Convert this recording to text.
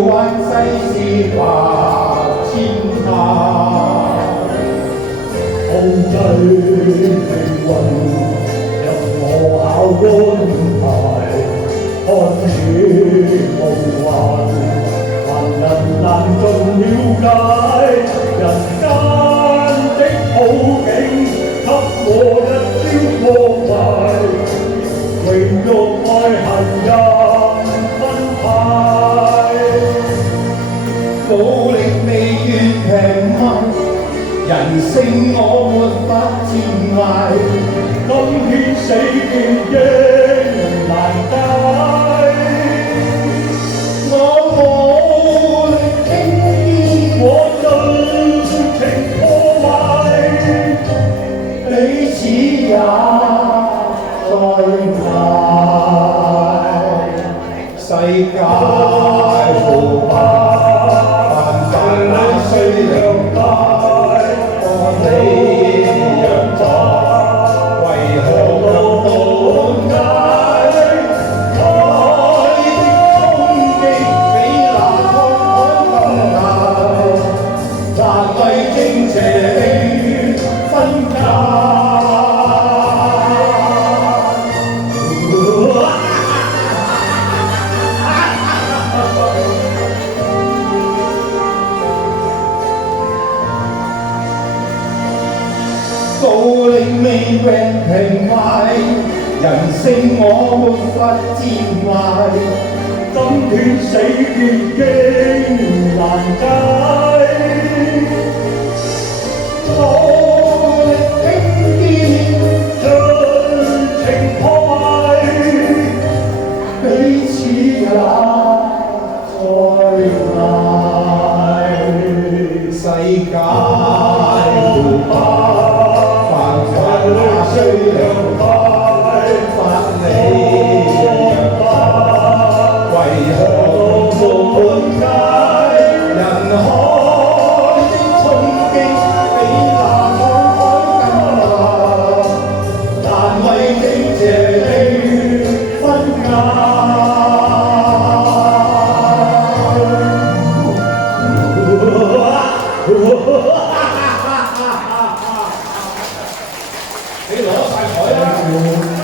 灣世事百千態，控制命運任我考安排，看似夢幻，但人難盡了解，人間的好景給我一朝破壞，榮辱愛恨任分派，努力未願平賣，人性我沒法賤賣，今天死結應難解，我無力傾見我盡情破壞，彼此也在捱，世界腐敗，凡凡裏需兩敗，看你讓座，為何能懂解？愛的衝擊比那滄海更大，難為正邪永遠分界。努力未榮平賣，人性我沒法賤賣，今天死結應難解，努力傾見盡情破壞，彼此也在捱，世界腐敗。需兩敗，法理讓敗，為何無本解？人海的衝擊比那滄海更大，難為正邪永遠分界。你攞晒台啦！